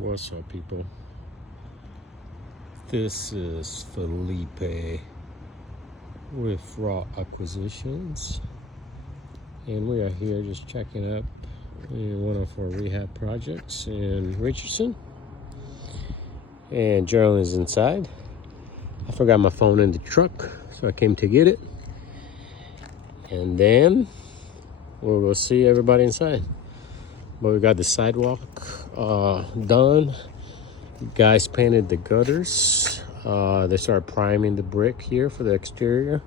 What's up, people? This is Felipe with Raw Acquisitions, and we are here just checking up in one of our rehab projects in Richardson. And Gerald is inside. I forgot my phone in the truck, so I came to get it. And then we'll go see everybody inside. But we got the sidewalk done. Guys painted the gutters. They started priming the brick here for the exterior.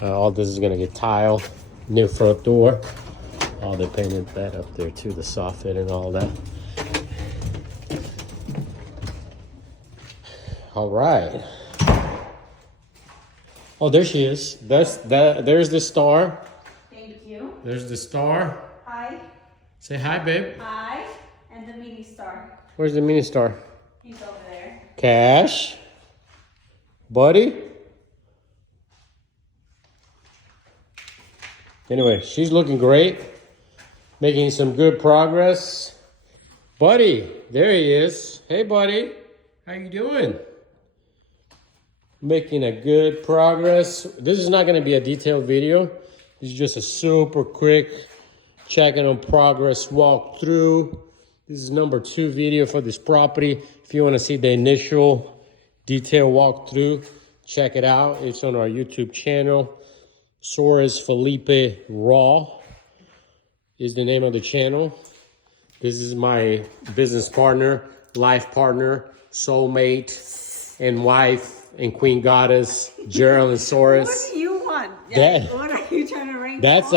All this is gonna get tile. New front door. They painted that up there too, the soffit and all that. All right. Oh, there she is. There's the star. Thank you. There's the star. Hi. Say hi, babe. Hi. And the mini star. Where's the mini star? He's over there. Cash. Buddy. Anyway, she's looking great. Making some good progress. Buddy, there he is. Hey, buddy. How you doing? Making a good progress. This is not going to be a detailed video. This is just a super quick checking on progress walkthrough. This is number 2 video for this property. If you want to see the initial detail walkthrough, check it out. It's on our YouTube channel. Soares Felipe Raw is the name of the channel. This is my business partner, life partner, soulmate, and wife, and queen goddess, Gerald and Soares. What do you want? That, what are you trying to rank? that's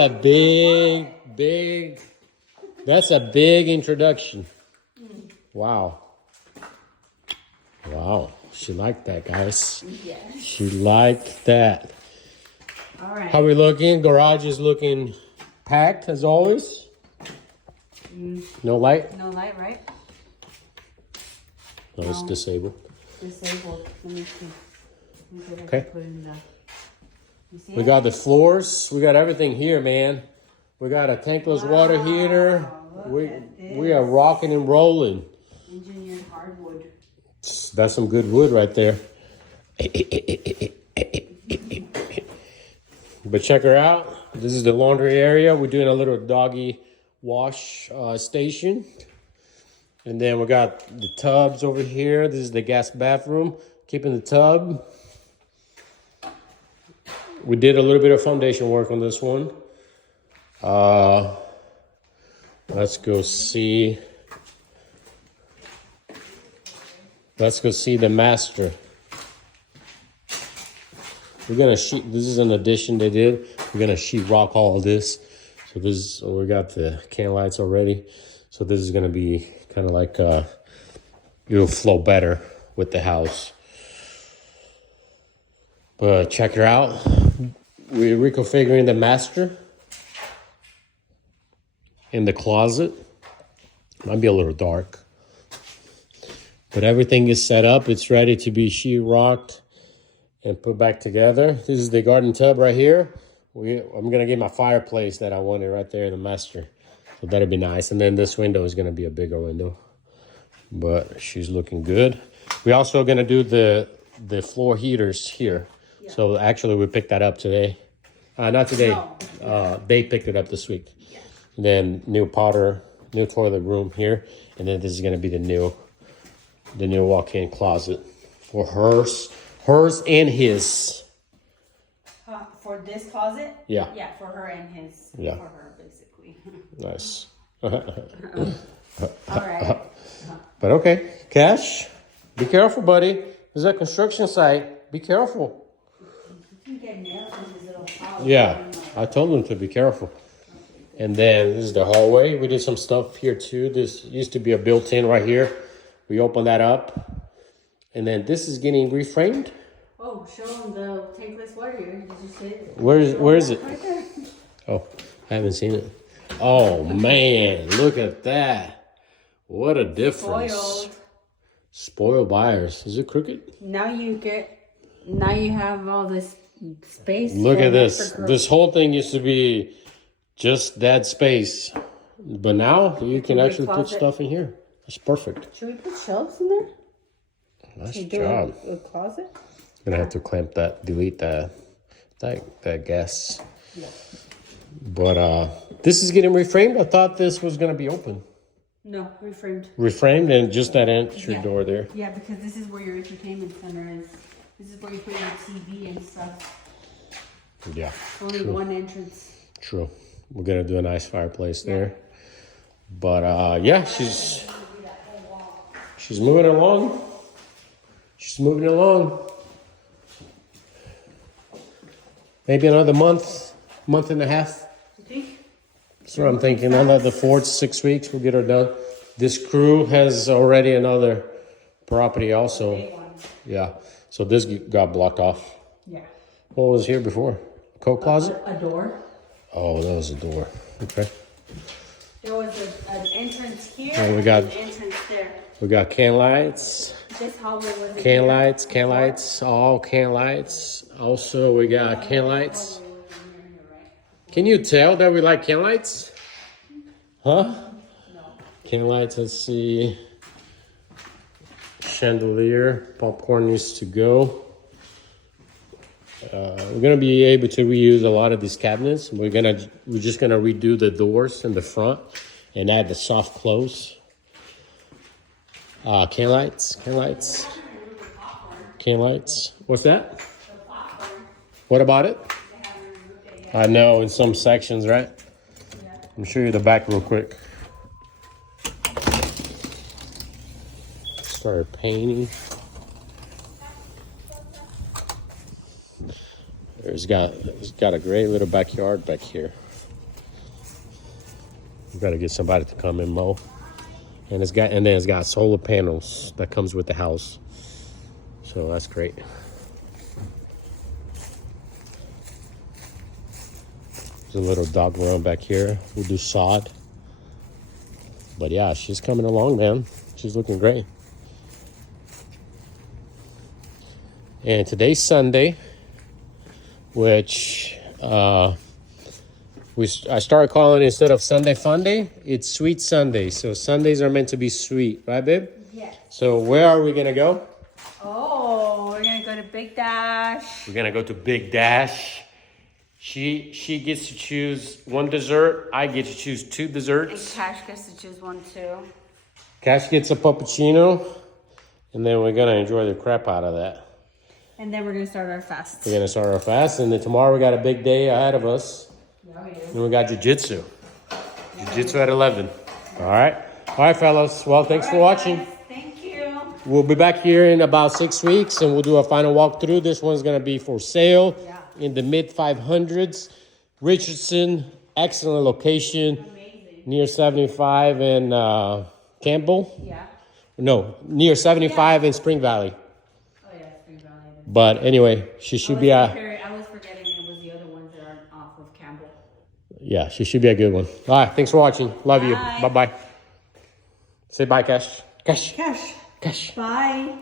a big introduction. Wow. Wow. She liked that, guys. Yes. She liked that. All right. How we looking? Garage is looking packed as always. No light? No light, right? No, it's disabled. Disabled. Let me see. Okay. You see We it? got the floors. We got everything here, man. We got a tankless water heater. We are rocking and rolling. Engineered hardwood. That's some good wood right there. But check her out. This is the laundry area. We're doing a little doggy wash station. And then we got the tubs over here. This is the guest bathroom. Keeping the tub. We did a little bit of foundation work on this one. Let's go see the master. We're gonna sheet. This is an addition they did. We're gonna sheet rock all of this. So we got the can lights already. So this is gonna be kind of like it'll flow better with the house. But check her out. We're reconfiguring the master in the closet. Might be a little dark, but everything is set up. It's ready to be sheetrocked and put back together. This is the garden tub right here. I'm gonna get my fireplace that I wanted right there in the master. So that'll be nice. And then this window is gonna be a bigger window. But she's looking good. We also gonna do the floor heaters here. Yeah. So actually we picked that up today. Not today. No. They picked it up this week. Yeah. And then new toilet room here. And then this is gonna be the new walk-in closet for hers and his. For this closet? Yeah. Yeah, for her and his. Yeah. For her, basically. Nice. All right. But okay, Cash, be careful, buddy. This is a construction site. Be careful. You can get nails in his little house. Yeah, I told him to be careful. And then this is the hallway. We did some stuff here too. This used to be a built-in right here. We opened that up. And then this is getting reframed. Oh, show them the tankless water here. Did you see it? Where is it? Right there. Oh, I haven't seen it. Oh man, look at that. What a difference. Spoiled buyers. Is it crooked? Now you have all this space. Look at this. This whole thing used to be just that space. But now you can actually put stuff in here. It's perfect. Should we put shelves in there? Nice Should we do job. a closet? Gonna have to clamp that, delete that gas. Yeah. But this is getting reframed. I thought this was gonna be open. No, reframed. Reframed and just that entry Yeah. door there. Yeah, because this is where your entertainment center is. This is where you put your TV and stuff. Yeah. Only one entrance. True. We're gonna do a nice fireplace there. But yeah, she's moving along. She's moving along. Maybe another month and a half. You think? That's what I'm thinking. Another 4 to 6 weeks, we'll get her done. This crew has already another property also. Big one. Yeah. So this got blocked off. Yeah. What was here before? Coat closet? A door. Oh, that was a door. Okay. There was an entrance here. Oh, we got- and an entrance there. We got can lights. This hallway was a Can lights, all can lights. Also, we got can lights. Can you tell that we like can lights? Huh? No. Can lights, let's see. Chandelier, popcorn needs to go. We're gonna be able to reuse a lot of these cabinets. We're just gonna redo the doors in the front and add the soft close. Can lights. What's that? What about it? I know in some sections, right? Let me show you the back real quick. Started painting. It's got a great little backyard back here. We gotta get somebody to come and mow. And then it's got solar panels that comes with the house. So that's great. There's a little dog run back here. We'll do sod. But yeah, she's coming along, man. She's looking great. And today's Sunday, which I started calling it, instead of Sunday Funday, it's Sweet Sunday. So Sundays are meant to be sweet, right, babe? Yes. So where are we gonna go? Oh, we're gonna go to Big Dash. We're gonna go to Big Dash. She gets to choose one dessert. I get to choose 2 And desserts. Cash gets to choose one too. Cash gets a puppuccino, and then we're gonna enjoy the crap out of that. And then we're gonna start our fast. We're gonna start our fast, and then tomorrow we got a big day ahead of us. Yeah, we do. And we got jujitsu. Jujitsu at 11. All right, fellas. Well, thanks for watching. Guys, thank you. We'll be back here in about 6 weeks, and we'll do a final walkthrough. This one's gonna be for sale in the mid 500s. Richardson, excellent location. Amazing. Near 75 and Campbell. Yeah. No, near 75 in Spring Valley. Oh yeah, Spring Valley. But anyway, she should be I was forgetting it was the other ones that are off of Campbell. yeah, she should be a good one. All right, thanks for watching. Love you. Bye. Bye-bye. Say bye, Cash. Cash. Cash. Cash. Bye.